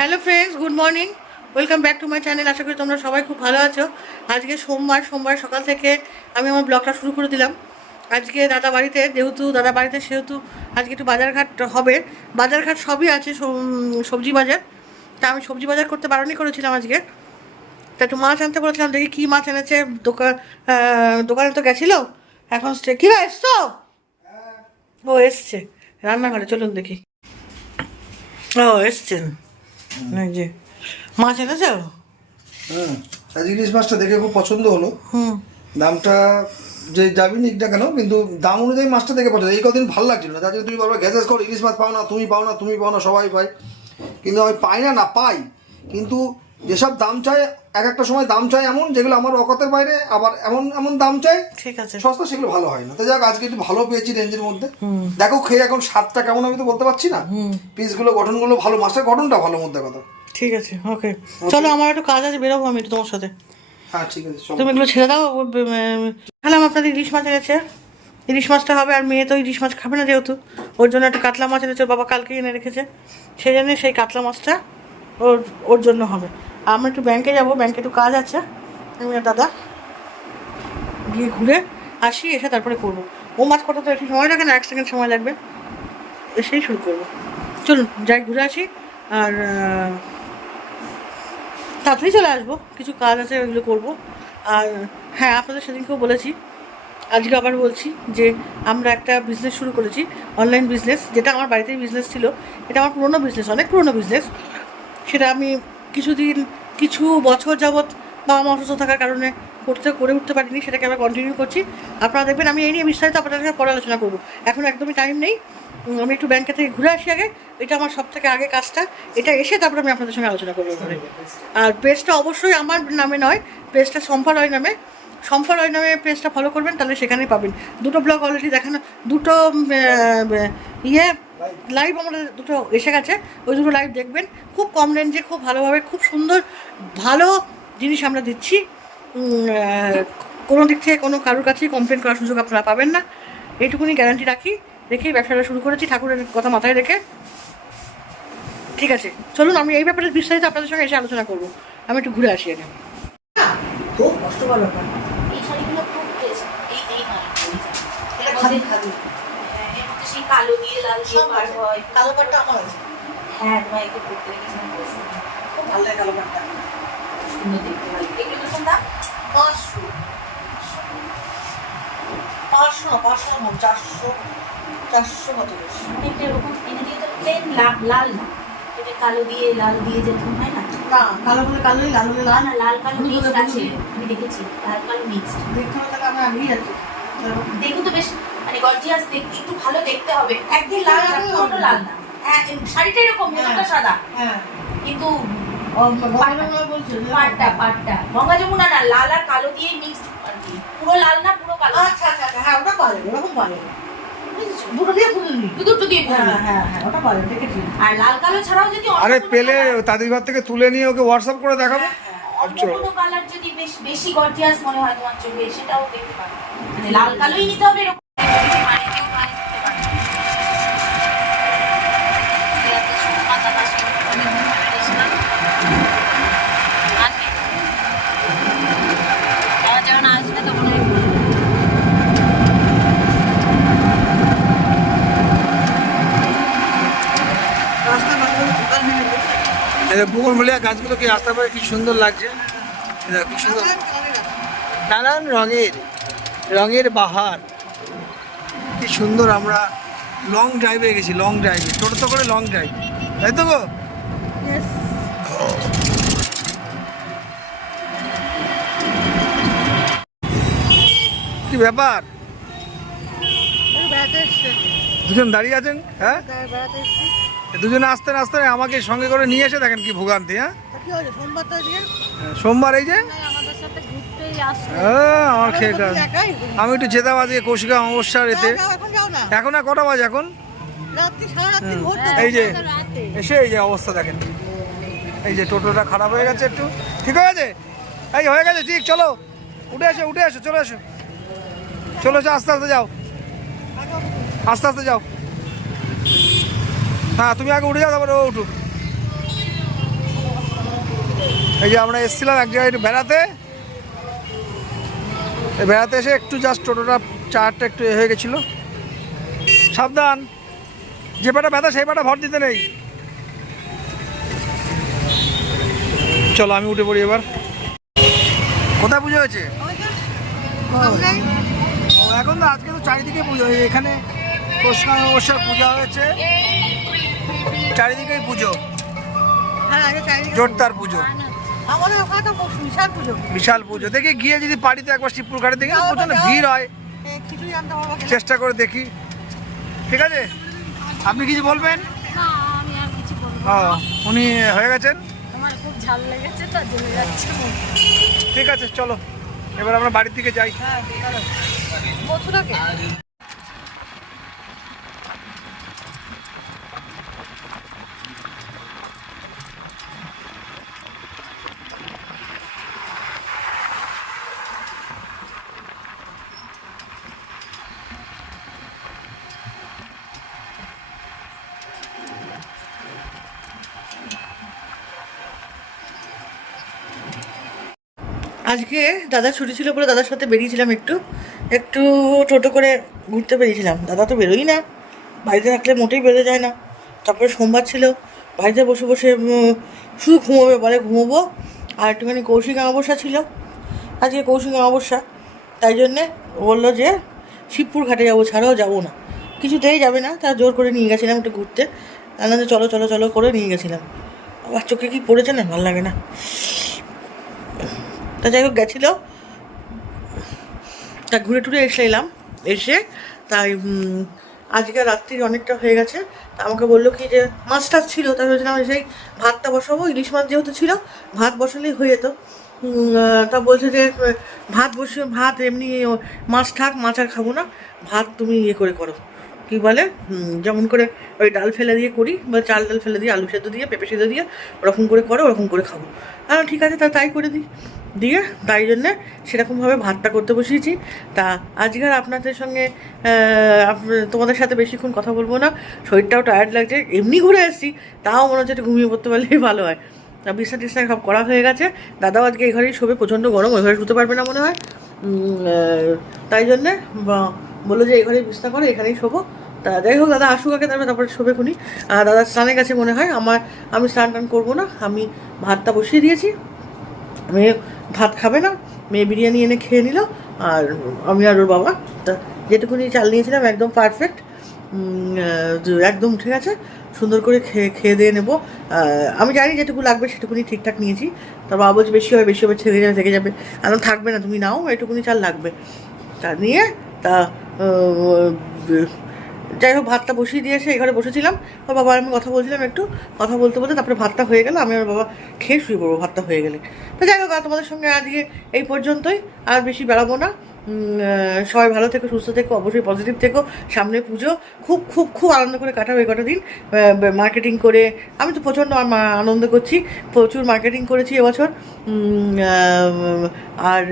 Hello friends, good morning. Welcome back to my channel. আশা করি তোমরা সবাই খুব ভালো আছো। আজকে সোমবার সকাল থেকে আমি আমার ব্লগটা শুরু করে দিলাম। আজকে দাদা বাড়িতে, যেহেতু দাদা বাড়িতে সেহেতু আজকে একটু বাজারঘাট হবে। বাজারঘাট সবই আছে, সবজি বাজার। তা আমি সবজি বাজার করতে বারণই করেছিলাম আজকে। তা একটু মাছ আনতে বলেছিলাম, দেখি কী মাছ এনেছে। দোকানে তো গেছিলো। এখন কী হয়, এসছো? ও এসছে রান্নাঘরে, চলুন দেখি। ও এসছেন, এই যে মাছ এনেছো। আজ ইলিশ মাছটা দেখে খুব পছন্দ হলো। দামটা যে যাবি নিক না কেন, কিন্তু দাম অনুযায়ী মাছটা দেখে পছন্দ। এই কদিন ভালো লাগছিল না, তার জন্য তুমি বারবার গ্যাসেস করো, ইলিশ মাছ পাও না, তুমি পাও না, তুমি পাও না, সবাই পাই। কিন্তু আমি পাই না, পাই। কিন্তু যেসব দাম চাই, এক একটা সময় দাম চাই এমন, যেগুলো আমার অকতের বাইরে, আবার এমন এমন দাম চাই ঠিক আছে সস্তা, সেগুলো ভালো হয় না। তো যাক, আজকে একটু ভালো পেয়েছি রেঞ্জের মধ্যে। দেখো খেয়ে এখন স্বাদটা কেমন আমি তো বলতে পারছি না। পিসগুলো, গঠনগুলো ভালো, মাছের গঠনটা ভালো, মধ্যে কথা। ঠিক আছে, ওকে। চলো, আমার একটু কাজ আছে, বেরোবো আমি একটু তোমার সাথে। হ্যাঁ ঠিক আছে, তুমি এগুলো ছেড়ে দাও। খেলাম আপনাদের ইলিশ মাছ এনেছে, ইলিশ মাছটা হবে। আর মেয়ে তো ইলিশ মাছ খাবে না, যেহেতু ওর জন্য একটা কাতলা মাছ এনেছে, ওর বাবা কালকে এনে রেখেছে। সেই জন্য সেই কাতলা মাছটা ওর ওর জন্য হবে। আমরা একটু ব্যাংকে যাবো, ব্যাংকে একটু কাজ আছে। আমি আর দাদা গিয়ে ঘুরে আসি, এসে তারপরে করবো। ও মাছ কত তো একটু সময় লাগে না, 1 সেকেন্ড সময় লাগবে, এসেই শুরু করবো। চলুন যাই, ঘুরে আসি। আর তাড়াতাড়ি চলে আসবো, কিছু কাজ আছে, ওইগুলো করবো। আর হ্যাঁ, আপনাদের সেদিনকেও বলেছি, আজকে আবার বলছি যে আমরা একটা বিজনেস শুরু করেছি, অনলাইন বিজনেস। যেটা আমার বাড়িতেই বিজনেস ছিল, এটা আমার পুরনো বিজনেস, অনেক পুরনো বিজনেস। সেটা আমি কিছু বছর যাবৎ বাবা মা অসুস্থ থাকার কারণে করে উঠতে পারিনি, সেটাকে আবার কন্টিনিউ করছি। আপনারা দেখবেন আমি এই নিয়ে বিস্তারিত আপনাদের সাথে পরে আলোচনা করবো। এখন একদমই টাইম নেই, আমি একটু ব্যাংকে থেকে ঘুরে আসি আগে। এটা আমার সব থেকে আগে কাজটা, এটা এসে তারপরে আমি আপনাদের সঙ্গে আলোচনা করবো এবারে। আর পেজটা অবশ্যই আমার নামে নয়, পেজটা শম্পা রয় নামে পেজটা ফলো করবেন, তাহলে সেখানেই পাবেন। দুটো ব্লগ অলরেডি দেখানো, দুটো লাইভ আমাদের দুটো এসে গেছে। ওই দুটো লাইভ দেখবেন। খুব কম রেঞ্জে, খুব ভালোভাবে, খুব সুন্দর ভালো জিনিস আমরা দিচ্ছি। কোনো দিক থেকে কোনো কারোর কাছেই কমপ্লেন করার সুযোগ আপনারা পাবেন না, এইটুকুনি গ্যারান্টি রেখেই ব্যবসাটা শুরু করেছি, ঠাকুরের কথা মাথায় রেখে। ঠিক আছে, চলুন আমি এই ব্যাপারে বিস্তারিত আপনাদের সঙ্গে এসে আলোচনা করবো। আমি একটু ঘুরে আসি আগে। খুব কষ্টকর ব্যাপার। এই শাড়িগুলো খুব হয়েছে, এই এটা খাদি খাদি, এর মধ্যে সেই কালো দিয়ে লাল দিয়ে পাড় হয়। কালো পাটটা আমার আছে। হ্যাঁ, তোমার একটু পড়তে রেখেছিলাম, খুব ভালো লাগে কালো পাটটা, সুন্দর দেখতে হয়। এগুলো তো দাম 500 500 500 না, 400 400 কত বেশি। একটা এরকম এনে দিয়ে তো প্লেন লাল না, এটা কালো দিয়ে লাল দিয়ে যেরকম হয় না। না, কালো বলে কালোই, লাল হলে লাল। না, লাল কালো মিক্স আছে, আমি দেখেছি লাল কালো মিক্স। দেখতে হবে, তাহলে আমরা আগেই যাচ্ছি। দেখুন তো বেশ, মানে গর্জিয়াস, দেখতে একটু ভালো দেখতে হবে। একদিন লাল না, পুরোটা লাল না। হ্যাঁ, শাড়িটা এরকম, ভেতরটা সাদা, হ্যাঁ, কিন্তু বলছে পাটটা গঙ্গা যমুনা না, লাল আর কালো দিয়ে মিক্সড আর কি, পুরো লাল না, পুরো কালো। আচ্ছা আচ্ছা আচ্ছা, হ্যাঁ ওটা পারে, ওরকম পারে। দুটো দিয়ে বুঝলি, দুটো দিয়ে হ্যাঁ পুরো। হ্যাঁ হ্যাঁ, ওটা পারে, দেখেছি। আর লাল কালো ছাড়াও যদি আরে পেলে তাদের ঘর থেকে তুলে নিয়ে ওকে হোয়াটসঅ্যাপ করে দেখাবো। অন্য কোনো কালার যদি বেশি গর্জিয়াস মনে হয় তোমার চোখে, সেটাও দেখতে পারো। মানে লাল কালোই নিতে হবে এরকম। পুকুরমুলিয়া গাছগুলোকে রাস্তা পারে কি সুন্দর লাগছে, কি সুন্দর নানান রঙের বাহার, কি সুন্দর। আমরা লং ড্রাইভে গেছি, লং ড্রাইভে, টোটো করে লং ড্রাইভ, তাই তো গো? কি ব্যাপার, দুজন দাঁড়িয়ে আছেন? হ্যাঁ, দুজনে আসতে আসতে আমাকে সঙ্গে করে নিয়ে এসে দেখেন কি ভোগান্তি। হ্যাঁ, সোমবার এই যে আমার খেয়ে আমি একটু যেতাম আজকে কৌশিকা অমাবস্যার এতে। এখন আর কটা বাজে এখন? এই যে এসে এই যে অবস্থা দেখেন, এই যে টোটোটা খারাপ হয়ে গেছে একটু, ঠিক হয়ে গেছে, এই হয়ে গেছে ঠিক। চলো উঠে এসো চলে এসো, আস্তে আস্তে যাও, আস্তে যাও। হ্যাঁ, তুমি আগে উঠে যাও, তারপরে ও উঠুক। এই যে আমরা এসেছিলাম এক জায়গায় একটু বেড়াতে, বেড়াতে এসে একটু জাস্ট টোটোটা চারটা একটু হয়ে গেছিলো। সাবধান, যে পাটা ব্যথা সেই পাটা ভর দিতে নেই। চলো আমি উঠে পড়ি এবার। কোথায় পুজো হয়েছে? ও এখন তো আজকে তো চারিদিকে পুজো, এখানে কৃষ্ণ অবশ্যই পূজা হয়েছে, চারিদিকেই পুজো, জোরদার পুজো, বিশাল পুজো। দেখি গিয়ে যদি পারি তো একবার শিবপুর ঘাটে দেখি, প্রচন্ড ভিড় হয়, চেষ্টা করে দেখি। ঠিক আছে, আপনি কিছু বলবেন? উনি হয়ে গেছেন, ঠিক আছে চলো এবার আমরা বাড়ির দিকে যাই। আজকে দাদা ছুটি ছিল বলে দাদার সাথে বেরিয়েছিলাম, একটু একটু টোটো করে ঘুরতে বেরিয়েছিলাম। দাদা তো বেরোই না, বাড়িতে থাকলে মোটেই বেরো যায় না। তারপরে সোমবার ছিল, বাড়িতে বসে বসে শুধু ঘুমোবে বলে, ঘুমোবো। আর একটুখানি কৌশিক অমাবস্যা ছিল, আজকে কৌশিক অমাবস্যা, তাই জন্যে বললো যে শিবপুর ঘাটে যাবো, ছাড়াও যাবো না, কিছুতেই যাবে না। তা জোর করে নিয়ে গেছিলাম একটু ঘুরতে, আনন্দে চলো চলো চলো করে নিয়ে গেছিলাম। আবার চোখে কি পড়েছে না, ভালো লাগে না। তা যাই হোক গেছিলো, তা ঘুরে টুরে এলাম, এসে তাই আজকে রাত্রি অনেকটা হয়ে গেছে। তা আমাকে বললো কি যে মাছ টাছ ছিল, তাই ভেবেছিলাম সেই ভাতটা বসাবো, ইলিশ মাছ যেহেতু ছিল ভাত বসালেই হয়ে যেত। তা বলছে যে ভাত এমনি মাছ থাক, মাছ আর খাবো না, ভাত তুমি ইয়ে করে করো, কী বলে যেমন করে ওই ডাল ফেলে দিয়ে করি, বা চাল ডাল ফেলে দিয়ে আলু সেদ্ধ দিয়ে পেঁপে সেদ্ধ দিয়ে ওরকম করে করো, ওরকম করে খাবো। ঠিক আছে, তাই করে দিই দিয়ে, তাই জন্যে সেরকমভাবে ভাতটা করতে বসিয়েছি। তা আজকে আর আপনাদের সঙ্গে তোমাদের সাথে বেশিক্ষণ কথা বলবো না, শরীরটাও টায়ার্ড লাগছে, এমনি ঘুরে আসছি, তাও মনে হচ্ছে একটু ঘুমিয়ে পড়তে পারলেই ভালো হয়। তা বিছনা টিছনা সব করা হয়ে গেছে, দাদাও আজকে এই ঘরেই শোবে, প্রচণ্ড গরম, ওই ঘরে শুতে পারবে না মনে হয়, তাই জন্যে বললো যে এই ঘরেই বিছনা করে এখানেই শোবো। তা যাই হোক, দাদা আসুক আগে, তারপরে শোবে খুনি। দাদা স্নানে গেছে মনে হয়, আমি স্নান টান করবো না, আমি ভাতটা বসিয়ে দিয়েছি। মেয়ে ভাত খাবে না, মেয়ে বিরিয়ানি এনে খেয়ে নিল, আর আমি আর ওর বাবা তা যেটুকুনি চাল নিয়েছিলাম একদম পারফেক্ট, একদম ঠিক আছে, সুন্দর করে খেয়ে দিয়ে নেবো। আমি জানি যেটুকু লাগবে সেটুকুনি ঠিকঠাক নিয়েছি। তার বাবা বলছে বেশি হবে থেকে যাবে, এখন থাকবে না, তুমি নাও, এটুকুনি চাল লাগবে। তা নিয়ে তা যাই হোক ভাতটা বসিয়ে দিয়ে এসে এখানে বসেছিলাম, ওর বাবা আমি কথা বলছিলাম, একটু কথা বলতে বলতে তারপরে ভাতটা হয়ে গেল, আমি আর বাবা খেয়ে শুয়ে পড়বো ভাতটা হয়ে গেলে। তো যাই হোক, তোমাদের সঙ্গে আজকে এই পর্যন্তই, আর বেশি বেড়াবো না। সবাই ভালো থেকো, সুস্থ থেকো, অবশ্যই পজিটিভ থেকো। সামনে পুজো, খুব খুব খুব আনন্দ করে কাটাবো এই কটা দিন, মার্কেটিং করে। আমি তো প্রচণ্ড আনন্দ করছি, প্রচুর মার্কেটিং করেছি এবছর। আর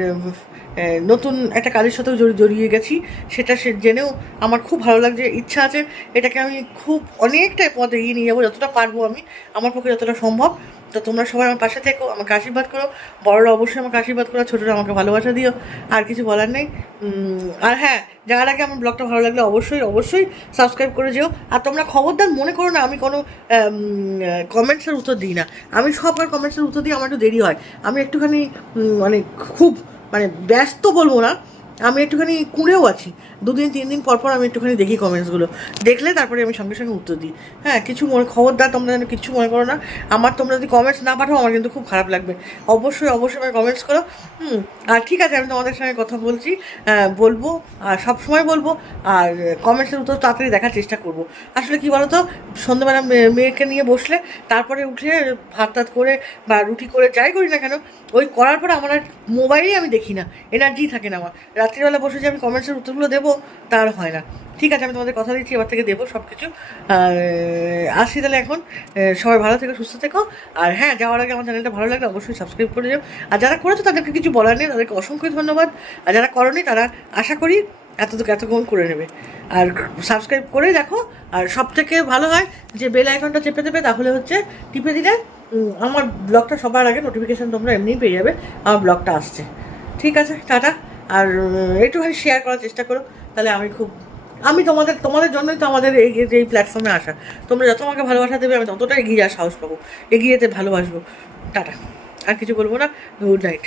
নতুন একটা কাজের সাথেও জড়িয়ে গেছি, সেটা জেনেও আমার খুব ভালো লাগছে। ইচ্ছা আছে এটাকে আমি খুব অনেকটা পথ এগিয়ে নিয়ে যাবো, যতটা পারবো আমি, আমার পক্ষে যতটা সম্ভব। তো তোমরা সবাই আমার পাশে থেকো, আমাকে আশীর্বাদ করো, বড়রা অবশ্যই আমাকে আশীর্বাদ করো, ছোটরা আমাকে ভালোবাসা দিও, আর কিছু বলার নেই। আর হ্যাঁ, যাওয়ার আগে আমার ব্লগটা ভালো লাগলে অবশ্যই সাবস্ক্রাইব করে যেও। আর তোমরা খবরদার মনে করো না আমি কোনো কমেন্টসের উত্তর দিই না, আমি সবার কমেন্টসের উত্তর দিই, আমার একটু দেরি হয়, আমি একটুখানি খুব ব্যস্ত বলবো না, আমি একটুখানি কুঁড়েও আছি, 2-3 দিন পর আমি একটুখানি দেখি কমেন্টসগুলো, দেখলে তারপরে আমি সঙ্গে সঙ্গে উত্তর দিই। হ্যাঁ, কিছু খবরদার তোমরা যেন কিচ্ছু মনে করো না, তোমরা যদি কমেন্টস না পাঠাও আমার কিন্তু খুব খারাপ লাগবে। অবশ্যই আমায় কমেন্টস করো। আর ঠিক আছে, আমি তোমাদের সঙ্গে কথা বলবো, আর সবসময় বলবো, আর কমেন্টসের উত্তর তাড়াতাড়ি দেখার চেষ্টা করবো। আসলে কি বলো তো, সন্ধ্যেবেলা মেয়েকে নিয়ে বসলে তারপরে উঠে ভাত করে বা রুটি করে যাই করি না কেন, ওই করার পরে আমার আর মোবাইলেই আমি দেখি না, এনার্জি থাকে না আমার। রাত্রিবেলা বসে যে আমি কমেন্টসের উত্তরগুলো দেবো তার হয় না। ঠিক আছে, আমি তোমাদের কথা দিচ্ছি, এবার থেকে দেবো সব কিছু। আসি তাহলে এখন, সবাই ভালো থেকো, সুস্থ থেকো। আর হ্যাঁ, যাওয়ার আগে আমার চ্যানেলটা ভালো লাগলে অবশ্যই সাবস্ক্রাইব করে যাও। আর যারা করেছো তাদেরকে কিছু বলার নেই, তাদেরকে অসংখ্য ধন্যবাদ। আর যারা করোনি তারা আশা করি এতক্ষণ করে নেবে। আর সাবস্ক্রাইব করে দেখো, আর সব থেকে ভালো হয় যে বেল আইকনটা চেপে দেবে, তাহলে টিপে দিলে আমার ব্লগটা সবার আগে নোটিফিকেশান তোমরা এমনিই পেয়ে যাবে, আমার ব্লগটা আসছে। ঠিক আছে, টাটা। আর একটুখানি শেয়ার করার চেষ্টা করো, তাহলে আমি তোমাদের জন্যই তো আমাদের এই প্ল্যাটফর্মে আসা। তোমরা যত আমাকে ভালোবাসা দেবে আমি ততটা এগিয়ে যাওয়ার সাহস পাবো, এগিয়ে যেতে ভালোবাসবো। টাটা, আর কিছু বলবো না। Good night.